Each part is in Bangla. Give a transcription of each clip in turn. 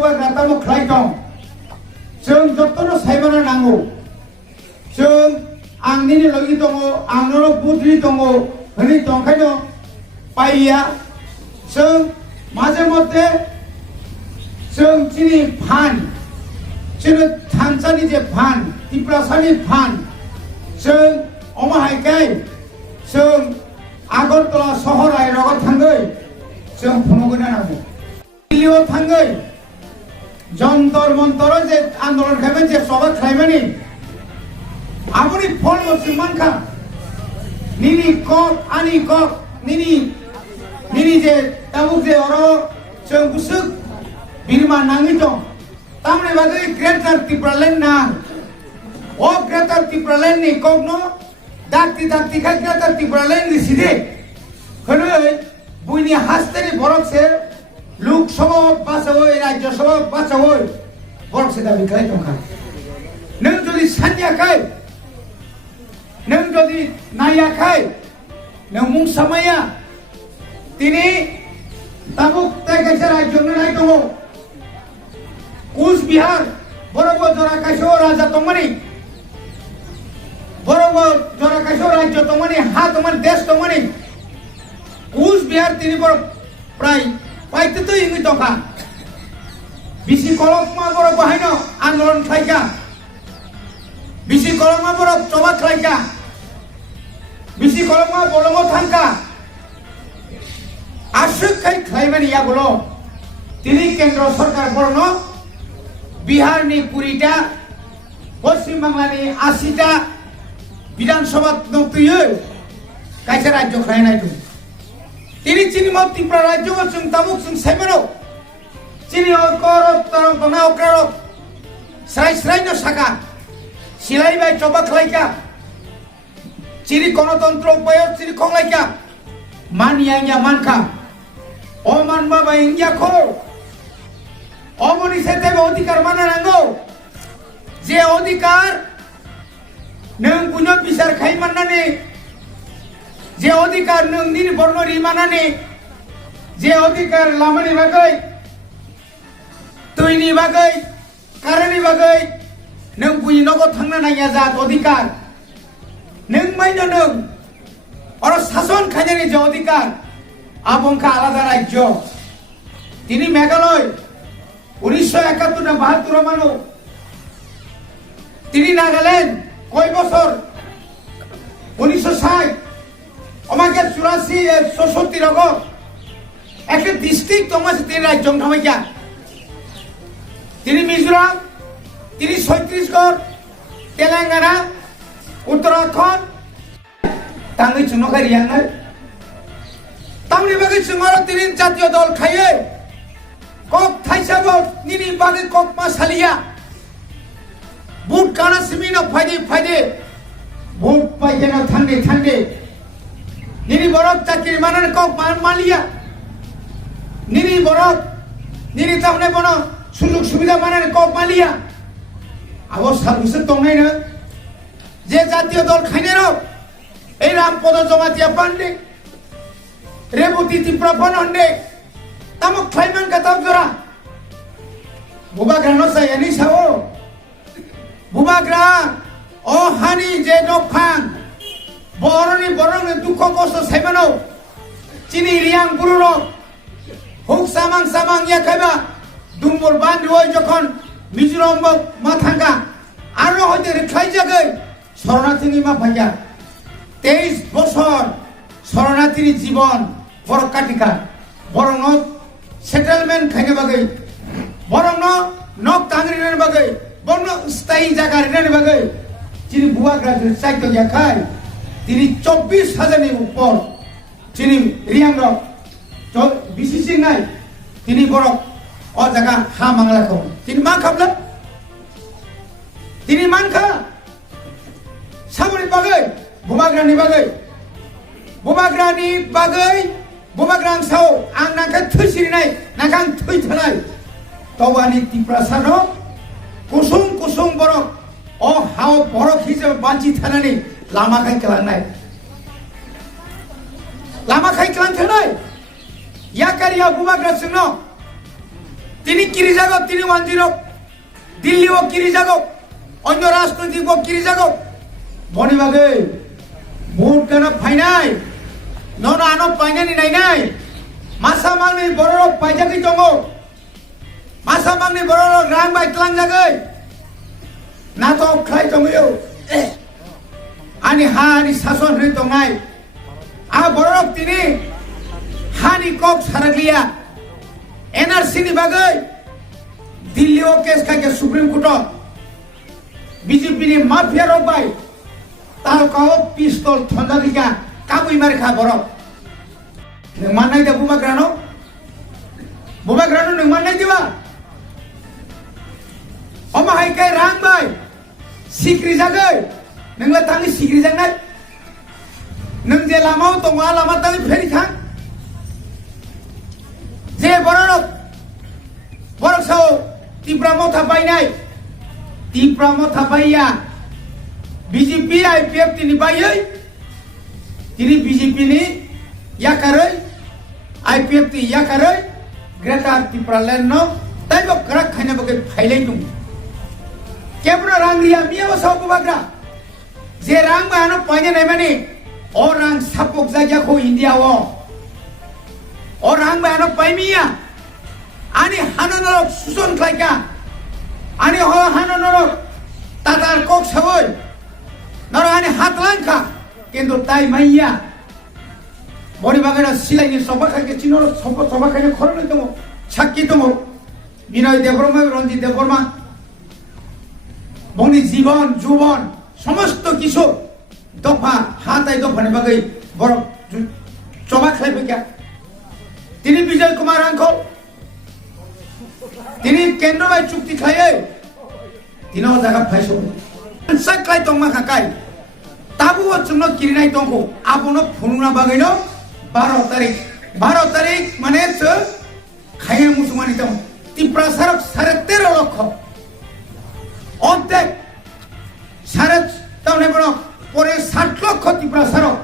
Tamo Clayton. Sung Doctor Simon Nango. Sung Angini Logitongo, Anglo Budri Tongo, Honey Tonkano, Paya, Sung Mazamote, Sung Chini Pan, Chino Tansani Pan, Tiprasani Pan, Sung Omahai, Sung Agotola Sohora, Rogot Tangoy, Sung Pomogana, Ilio Tangoy. Jantar Mantar যে আন্দোলন খাবেন যে সবাই খাইবেনি আপনি ফল মুসলমান খা নিনি কক আনি কক নিনি যে তাবুক যে অর जों गुसुक बिरमा नाङै दं तामने बागै ग्रेटार टिप्रालेन्ड नां ओ ग्रेटार टिप्रालेन्ड नि कगनो दाक्ति खा ग्रेटार टिप्रालेन्ड नि सिदे खनै बुइनि हास्तेनि बरकसे लोकसभा बासावै राज्यसभा बासावै बरकसे दाबि खालाय दंखा नों जुदि सानयाखै नों जुदि नायाखै नों मुंसामाया दिनै तामुक ताइकासे राज्योनि नाय दङ कुच बिहार बरग जराकाशो राजा दंमोनि बरग जराकाशो राज्य दंमोनि हा दंमोनि देश दंमोनि कुच बिहार दिनै बर प्राय पाइते इंगि दंखा बिसि कलमा बर बाहायनो आन्दोलन खालायगा बिसि कलमा बर चबा खालायगा बिसि कलमा बलंग थांखा आसुखाय खालायमानि यागुलो दिनै केन्द्र सरकार बरनो बिहारनि 20टा पश्चिम बांलानि 80टा विधानसभा दंतयो कायसे राज्य खालायनाय दं दिनै चिनि त्रिपुरा राज्योआव जों तामुक जों सायमानाव चिनि करब तरब दना अक्रारब स्रायनो सागा सिलायबाय चबा खालायगा चिनि गणतन्त्र उपायाव चिनि खंलायगा मानिया मानखा अमान बाबा इंडियाखौ अमनि सेतेबे अधिकार माना नांगौ जे अधिकार नों बुनो बिसार खायमाननानै जे अधिकार नोंनि बर्नरि मानानै जे अधिकार लामानि बागै दैनि बागै कारेन्टनि बागै नों बुनि नगद थांनो नाया जात अधिकार नों माइनो नों और शासन खायनायनि जे अधिकार आबंखा आलादा राज्य दिनै मेघालय 1971 ना 72 मानो दिनै नागालेण्ड कय बছর 1960 আমাকে 84 64 রগ একটা ডিস্ট্রিক্ট তোমার তিন রাজ্য থামাইয়া তিনি মিজোরাম তিনি ছত্তিশগড় তেলেঙ্গানা উত্তরাখণ্ড তাঙ্গি চুনকারি আঙ্গাই তামনি বাগে চুমারা তিনি জাতীয় দল খাইয়ে কক থাইসাব নিনি বাগে কক মাসালিয়া বুট কানা সিমিনো ফাইদে বুট পাইকেনা ঠান্ডে নিনি বরফ চাকরি মানানে কক মালিয়া নিনি বরফ নিনি তামনে বন সুযোগ সুবিধা মানানে কক মালিয়া আবো সার্ভিসে দंनायनो যে জাতীয় দল খাইনেরো এই রামপদ জমাতিয়া পান্ডে রেবতী ত্রিপ্রাপন হন্ডে তামক খাইমান কাতাব জরা বুবাগ্রানো সায়ানি সাও বুবাগ্রা ও হানি যে নফাং বরনি বরং দুঃখ কষ্ট সাইমানো চিনি রিয়াং বুরুর হুক সামাং ইয়া খাইবা দুমবর বান্ধি হই যখন মিজোরাম মাথাঙ্গা আরো হইতে খাই জাগৈ শরণার্থী মা ভাইয়া 23 বছর শরণার্থীর জীবন বড় কাটিকা বরং সেটেলমেন্ট খাইনে বাগৈ বরং নক তাংরিনের বাগৈ বরং স্থায়ী জায়গা রিনের বাগৈ চিনি বুয়াগ্রা চাইতো দেখায় তিনি 24,000 উপর চিনি রিয়াংর বিসিসি নাই তিনি বড় ও জায়গা হা মাংলা খাও তিনি মা খাবলা তিনি মানখা সামরি বাগৈ বুবাগ্রানি বাগৈ বুবাগ্রাং সাও आं नाखा थैसिरिनाय नाखा आं थैथानाय तवानि टिप्रासानो कुसुम बरक अ हाव बरक हिसाब बांचि थानानै लामा खायख्लांनाय लामा खायख्लांथानाय याकारिया बुबाग्रा सिंनो তিনি কিরি যাগক তিনি 10 দিল্লিও কিরি যাগক অন্য রাজনৈতিক কিরি যাগক বনি বাগে ভোট কেন ফাইনাই নন আনো পাইনানি নাইনাই মাসা মাংনি বড় পাইজাকি দङ মাসা মাংনি বড় রাং বাই ত্লাং जागै नाटक खाय दङयो आनि हानि शासन होय दंनाय आ बरफ तिनि हानि कक सारगलिया एनआरसी नि बागै दिल्लीओ केस खाके सुप्रीम कोर्ट बीजेपी नि माफिया रबाय तालकाओ पिस्तल थन्दारिका कामुइ मारखा बरफ नों माननाय दा बुमाग्रानो नों माननाय दिबा अमा हायके रां बाय सिक्रि जागै नोंला थाङि सिक्रि जानाय नों जे लामाव दङ लामा थाङि फेरि थां जे बरसाव तिप्रा मथा बायनाय तिप्रा मथा बायया बीजेपी आईपीएफ तिनि बायै तिनि बीजेपी नि याकारै आईपीएफ ति याकारै ग्रेटर तिप्रा लैंड न ताइबो करक खाने बगे फाइलै दं केब्रो रांगरिया मियाव साव बाग्रा जे रां बानो पाइने नै माने ओ रां सापक जायगाखौ इन्डियाव ओ रां बानो पाइमिया आनि हाननरक सुसन खायका आनि हो हाननरक तातार कक सावै नर आनि हातलांखा किन्तु ताइ माइया बरि बागेरा सिलाइनि सभा खायके चिनर सभा खायके खरनै दङ साक्की दङ बिनय देबबर्मा रंजित देबबर्मा बंनि जीवन जुवन समस्त किछु दफा हाताय दफानि बागै बरफ चबा खायबैया तिनि विजय कुमार आंखौ तिनि केन्द्र बाय चुक्ति खायै तिनो जागा फाइसो साक्लाय दं माखाकाय ताबुओ जोंनो किरिनाय दंखौ आबनो फुनुना बागैनो 12 तारिख माने खाया मुसुमानि दं तिप्रा सारक 13.5 লক্ষ অর্ধেক সাড়ে তাহলে বড় পরে 60 লক্ষ তিপ্রা সারক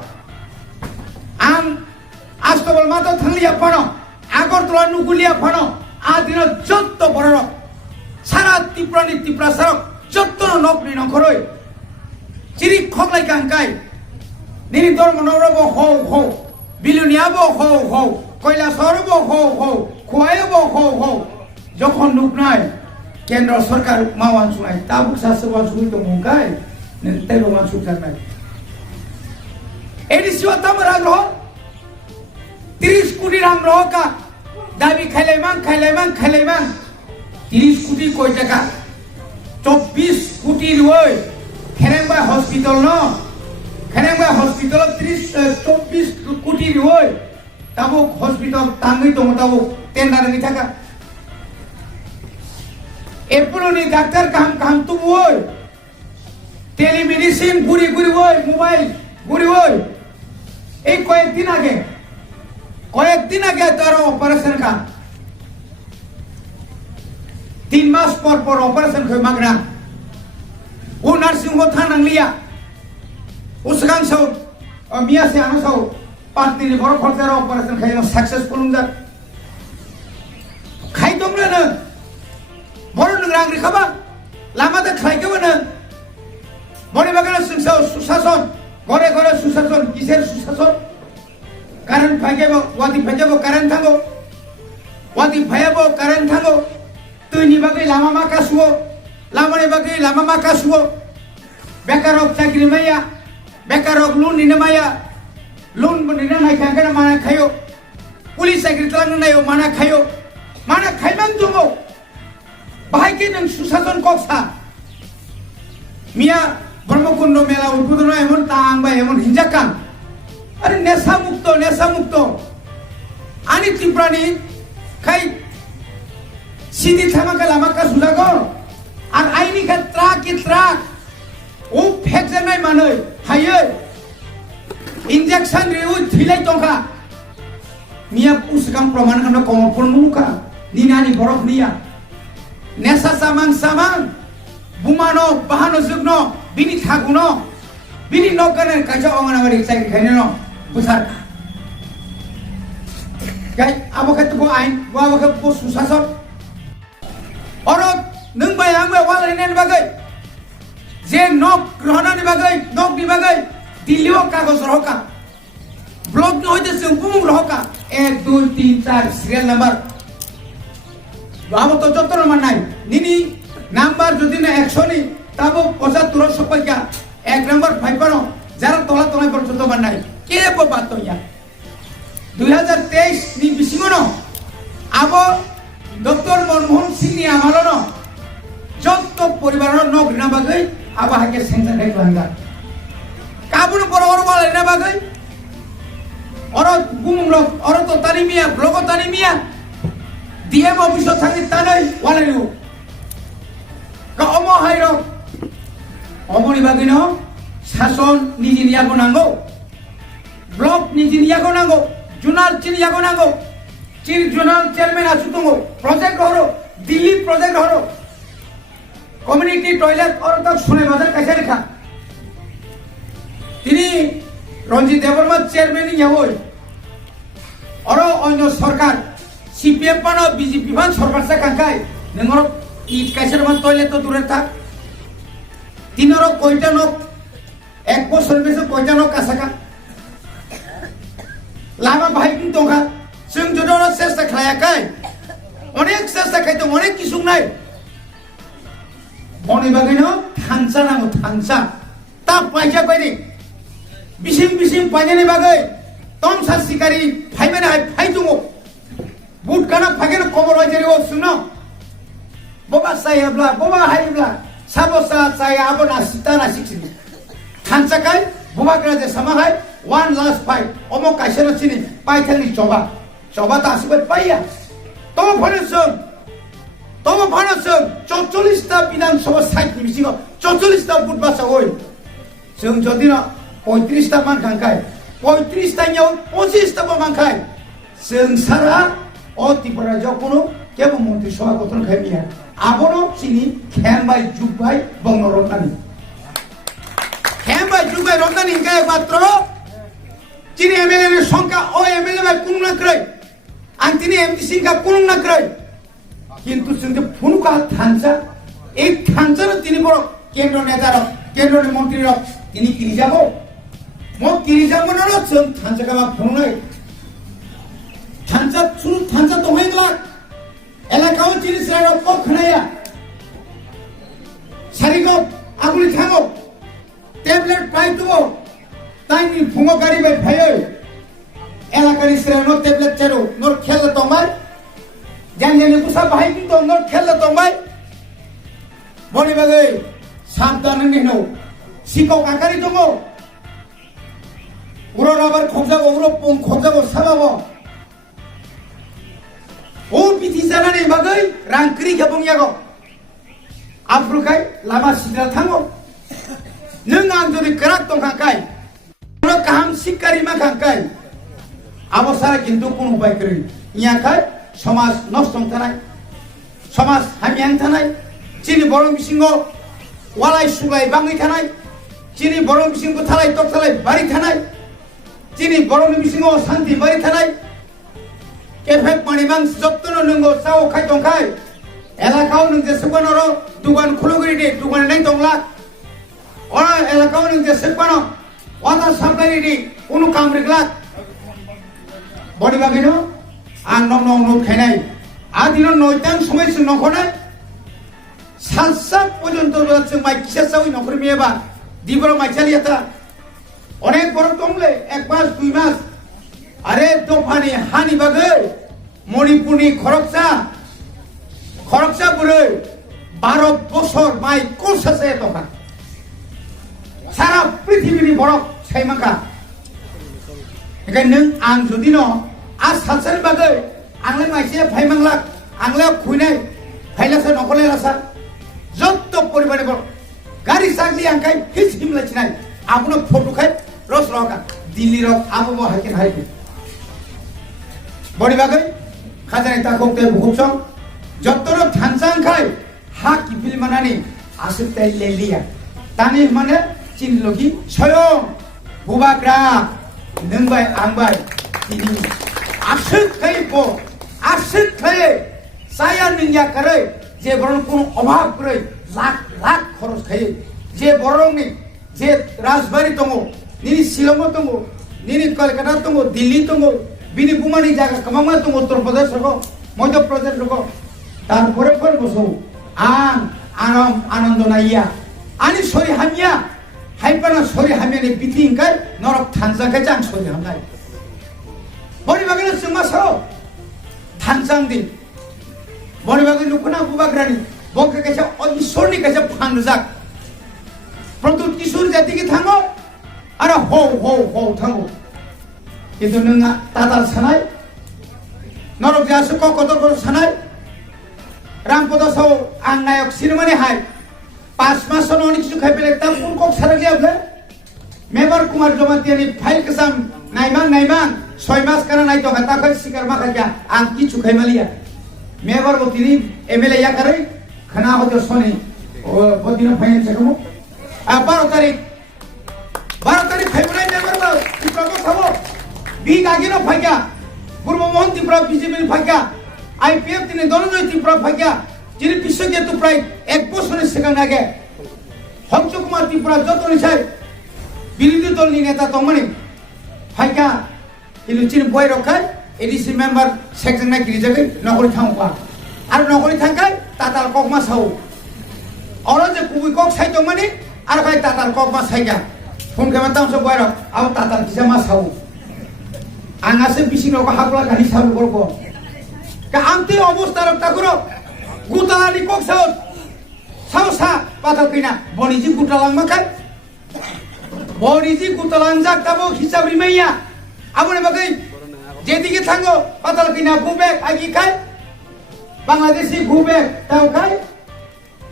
আম আস্তবল মাতো থাংলিয়া ফানো আগরতলা নুগুলিয়া ফানো আদিন যত বড় সারা তিপ্রা সারক যত নকনি নখরই চিরি খগলাই কাঙ্কাই নিনি ধর্ম নরব হও হও বিলুনিয়াবো হও হও কয়লা সরবো হও হও খোয়াইবো হও হও যখন নুকনাই केंद्र सरकार मावान सुनाय ताबुक सासवान सुनाय दंगाय नों तेलवान सुजानाय एडिसिवा तामरा ग्रह 30 कोटी रां ग्रह का दाबी खाइलायमान 30 कोटी कय टाका 24 कोटी रुय खेरेंबा हॉस्पिटल न खेरेंबा हॉस्पिटल 24 कोटी रुय ताबुक हॉस्पिटल तांगै दङ ताबुक टेन्डारनि थाखा एप्रोनी डाक्टर काम तुम होय टेलीमेडिसिन गुरी होय मोबाइल गुरी होय एक कয়েকদিন आगे तार ऑपरेशन का 3 मास पर ऑपरेशन खै मागना वो नर्सिंग हो था नंगलिया उसगां सौ मिया से आनो सौ पार्टी बड़ खर्चार ऑपरेशन खै सक्सेसफुल जा खाइ दंनो बड़ रां रेखाबा लामाते खायखोबोनो बड़े बागान सुशासन घरे घरे सुशासन किसेर सुशासन कारेन्ट फाइगेबो वादि फाइगेबो कारेन्ट थांगो वादि फायाबो कारेन्ट थांगो दैनि बागै लामा माका सुवो लामानि बागै लामा माका सुवो बेकारक चाकरि माया बेकारक लोन निनो माया लोन निनो नायखांगोन माना खायो पुलिस चाकरि खालामनो नायो माना खायमान दङ बाहायके नों सुशासन कक्सा मिया ब्रह्मकुंड मेला उद्बोधन एमन तांबाय एमन हिंजाकान अरे नेशा मुक्त आनी त्रिपुरानि खाय सिदि थामाका लामाका सुजागो आर आइनि का ट्राक ओ फेक जानाय मानै हायो इंजेक्शन रिउ थिलाय दंखा मिया पुसगाम प्रमाण खालामनो कमरफोर मुका निनानि बरफ निया नेसा सामान बुमानो बाहानो जुगनो बिनि थागुनो बिनि नगने काजा अंगनाबारि चाकरि खायनो बुसार गाय आबोके तो आइन वाबोके सुशासन nung bai ang bai wal ini bagai je nok rohana ni bagai nok ni bagai dilio kagos rohka blog ni hoite sempung rohka 1 2 3 4 serial number amo to jotor manai nini number jodi na 100 ni tabo 75 সবাইকা 1 number 5 পানো যারা তোলা তোলা পর্যন্ত বানাই কে বাত ইয়া 2023 ni bisingono abo doctor Manmohan Singh ni amalono jotto poribarar nok na bagai aba hake sanction kai langa kabul boror bol na bagai oro gumrok oro to tanimia blogo tanimia DM office thangi tanai walariu ka omo hairo omoni bagino শাসন নিজে নিয়া গনাঙ্গো ব্লক নিজে নিয়া গনাঙ্গো জোনাল চিনি নিয়া গনাঙ্গো চিফ জোনাল চেয়ারম্যান আছু দঙ্গো প্রজেক্ট হরো দিল্লি প্রজেক্ট হরো কমিউনিটি টয়লেট আর তক শুনে বাজার কাছে রেখা তিনি রঞ্জিত দেববর্মা চেয়ারম্যান ইয়া হই আর অন্য সরকার সিপিএম পানো বিজেপি মান সরকার সা কাঙ্কাই নঙ্গর ইট কাছের মান টয়লেট তো দূরে থাক তিনর কয়টা নক 1 বছর বেশি কয়টা নক কাছাকা লামা ভাই কিন্তু দঙ্গা जों जदोनो চেষ্টা খায়াকাই অনেক চেষ্টা খাইতো অনেক কিছু নাই বনি বাগিনো থানসা নামো থানসা তা পয়সা কইনি বিসিম পাইনি বাগৈ তম সা শিকারি ফাইমেনা ফাই দুমো বুট কানা ফাগেন খবর হইজেরি ও শুনো বাবা সাহেবলা বাবা হাইবলা সাবসা সাই আবনা সিতানা শিখছিনি থানসা কাই বাবা গ্রাজে সামাহাই ওয়ান লাস্ট ফাইট অমো কাইসেনা চিনি পাইথানি জবা coba tak sebut payah. Tomo panasem 44 ta bidang soba site ni bisingo 44 ta put basa oi. Seung jodi na 35 ta man kangkai. 35 ta nyaw 25 ta mangkai. Seung sara o tipara jokono kebo mantri sabha koton khaimiya. Abono sini khambai jubbai bongorotani. Khambai jubbai rotani kai matro chini MLA এর সংখ্যা ও MLA ভাই কোন না করে আন্তিনি এমপি সিংকা কোন না করে কিন্তু সঙ্গে ফুনকা থানসা এই থানসার তিনি বড় কেন্দ্র নেতার কেন্দ্র মন্ত্রীর তিনি কিরি যাব মো কিরি যাব না সং থানসা কা ফোন নাই থানসা শুরু থানসা তো হয়ে গেল এলাকাও চিনি সেরা কো খনায়া সারিগো আগুলি থামো ট্যাবলেট পাই তুমো তাইনি ফুঙ্গো গাড়ি বাই ভাইও এলাকারি সেরানো ট্যাবলেট চেরো নর খেলা তোমার জানি কুসা ভাই কিন্তু নর খেলা তোমার বনি বাগৈ সাবধানে নিনো সিকো কাকারি দঙ্গো উড়ো রাবার খোঁজাবো উড়ো পং খোঁজাবো সালাবো ও পিথি জানানি বাগৈ রাংক্রি খেবং ইয়াগো আফ্রুকাই লামা সিদরা থাঙ্গো নং আং যদি করাক দंखांखाय kaham sikari makangkai abosara kintu kun upai kri iakai somas nostong tanai somas hamiang tanai chini borong bisingo walai sugai bangi tanai chini borong bisingo thalai tok thalai bari tanai chini borong bisingo santi bari tanai efek manibang jottono nungo sao khai tongkai elakao nung je sebanoro dugan khulugri de dugan nai tongla ora elakao nung je sebano ওয়াদা সাপ্লাইনি কোনো কাম রেগলাক বডি বাগিনো আং নং নং নুট খাইনাই আদিন নয়তাং সময় সে নখনাই সালসা পর্যন্ত রয়েছে মাই কিসা সাউই নখর মিয়েবা দিবর মাইচালিয়াতা অনেক বড় তমলে 1 মাস 2 মাস আরে দোফানি হানি বাগৈ মণিপুরনি খরকসা বুরে 12 বছর মাই কোলসাসে দোকান সারা পৃথিবীর বড় সাইমাকা এখানে নং আং যদি ন আজ সালসার বাগৈ আংলে মাইসে ফাইমাংলাক আংলে খুইনাই ফাইলাসা নকলে লাসা যত পরিবারে বড় গাড়ি সাগলি আংকাই হিস হিমলাছিনাই আপুনো ফটো খাই রস রকা দিল্লি রক আবো হাইকে হাইকে বড়ি বাগৈ খাজানি তাকতে ভুকসং যতর থানসাং খাই হা কিপিল মানানি আসে তাই লেলিয়া তানি মানে চিনলগি স্বয়ং বুবাগ্রা নংবাই আংবাই তিনি আশিক খাইবো আশিক খাই সায়া নিয়া করে যে বরং কোনো অভাব করে লাখ লাখ খরচ খাই যে বরং যে রাজবাড়ি দङ নিনি শিলংआव दङ নিনি কলকাতা दङ দিল্লি दङ বিনি বুমানি জায়গা কামামা दङ উত্তর প্রদেশ রকম মধ্য প্রদেশ রকম তারপরে পর বসো আন আনম আনন্দ নাইয়া আনি সরি হামিয়া হাইপানা সরি হামিয়ানি বিথিংকাই নরক থানজাকে জাং সরি হামনাই বনি বাগেনা সুমাসো থানজাं दिन বনি বাগে নুকনা বুবাগ্রানি বকে কাছে ঈশ্বরনি কাছে ফানজাক প্রন্তু কিশোর জাতিকে থাঙ্গো আর হো হো হো থাঙ্গো কিন্তু নङा তাতাল সানাই নরক জাসু কতর সানাই রামপদসাও আং নায়ক সিনেমানি হাই 5 মাস অনেক কিছু খাই পেলে তার কোন কক সারা গিয়ে মেবার কুমার জমাতিয়ানি ফাইল কেসাম নাইমান 6 মাস কানা নাই তো হাতা খাই শিকার মাখা গিয়া আং কিছু খাই মালিয়া মেবার বতিনি এমএলএ ইয়া করে খানা হতো সনি ও বদিন ফাইনান্স কমো 12 তারিখ ফাইনান্স মেবার বা ত্রিপুরা খাবো বিগ আগিনো ফাইকা পূর্বমোহন ত্রিপুরা বিজেপি ফাইকা আইপিএফ তিনি দলজয় ত্রিপুরা ফাইকা যিনি বিশ্বকে তো প্রায় 1 বছরের সেখানে আগে হংস কুমার ত্রিপুরা যত নিছাই বিরোধী দলনি নেতা তমনি ফাইকা কিন্তু চিনি বই রক্ষায় এডিসি মেম্বার সেকশন না কি জায়গায় নগরী থামপা আর নগরী থাকায় তাতাল ককমা সাও অর যে কুবি কক সাইতো মানে আর ভাই তাতাল ককমা সাইগা ফোন কেমন তামসো বই রক আর তাতাল কিসা মা সাও আঙাসে বিসি রক হাবলা গাড়ি সাউ করব কা আমতে অবস্থা রক্তা করো গুতালানি কক সাও সাউসা পাতা কিনা বনিজি গুতালাং মাখায় বনিজি গুতালাং যাক তাবো হিসাব রিমাইয়া আমনে বাগৈ যেদিকে থাঙ্গো পাতাল কিনা গুবেক আগি খায় বাংলাদেশি গুবেক তাও খায়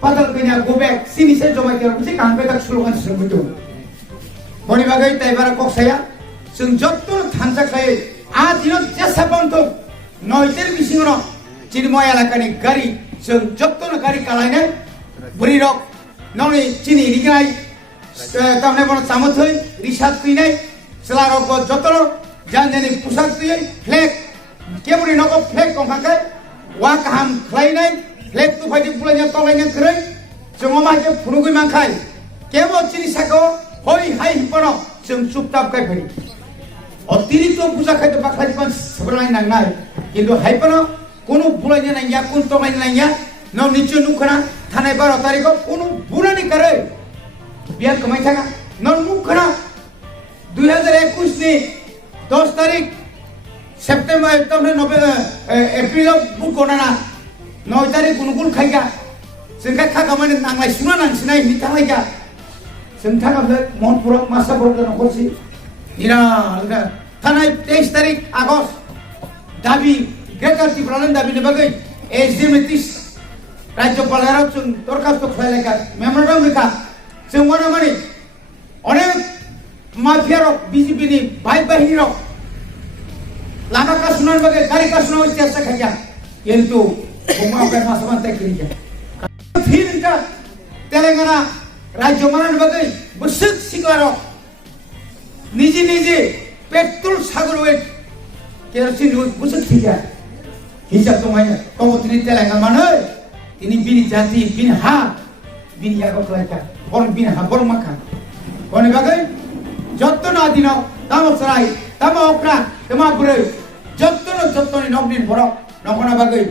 পাতাল কিনা গুবেক সিনিসে জমাইতে রকছি কানবে তাক স্লোগান শুনবো বনি বাগৈ তাইবারা ককসায়া जों जत्तो थानसाखाय आ दिनाव जेसेबांथ नयतेर बिसिङाव चिनमय एलाकानि गारि जों जत्तो गारि कालायनाय बुरि रक ननि चिनि रिगाय तामने बन चामथै रिसात फैनाय सेला रक जत्तो जानजानि पुसाक फैयै फ्लेग केबुनि नग फ्लेग कंखाखाय वा गाहाम खालायनाय फ्लेग तो फायदि बुलायना तलायना खरै जों माजे फुनुगै मांखाय केबो चिनि साखौ हय हाय हिपनो जों चुपचाप गाय फै অতিরিক্ত পূজা খাইতে বাখাই পান সবলাই নাংনাই কিন্তু হাইপানো কোনো বুলাইনা নাইয়া কোন তলাইনা নাইয়া ন নিচে নুখনা থানায় 12 তারিখ কোনো বুলানি করে বিয়ার কমাই থাকা ন মুখনা 2021 নি 10 তারিখ সেপ্টেম্বর তমনে এপ্রিল বুক কোনানা 9 তারিখ গুনগুল খাইগা जोंखा खागा माने नांलाय सुना नांसिनाय हि थांलायगा जों थागाबले मनपुरक मासाबरक नखरसि इरा थानाय 23 तारिख आगस्ट दाबी ग्रेटार ত্রিপুরালেন दाबिनि बागै एसडिएमटिस राज्यपालाराव जों दरखास्त खालायलायगा मेमोरेन्डाम होखा जों माने अनेक माफियारक बिजेपिनि भाई बाहिनीरक लामा कासुनान बागै गारि कासुनाव चेष्टा खाया किन्तु बुमाके मासमान ताकिरिया फिरका तेलेंगाना राज्य मानन बागै बसक सिगारक निजे पेट्रोल सागर वेट केरोसिन वेट बुसक थिया हिसाब दंहाय कमतिनि तेलेंगाना माने तिनि बिनि जाति बिनि हा बिनि यागो खलायका बन बिनि हा बर माखा बनि बागै जत्तनो आदिनाव तामसराय तामअक्रा तामाबुरै जत्तनो नगदिन बरक नखना बागै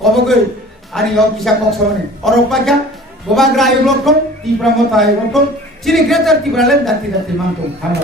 कबगै आनि अफिसा कक्समने अरपाका गोबाग्रा आयोग लखन टिप्रा मथा आयोग लखन चिनि ग्रेटार टिप्रालेन दाति मांतों खाना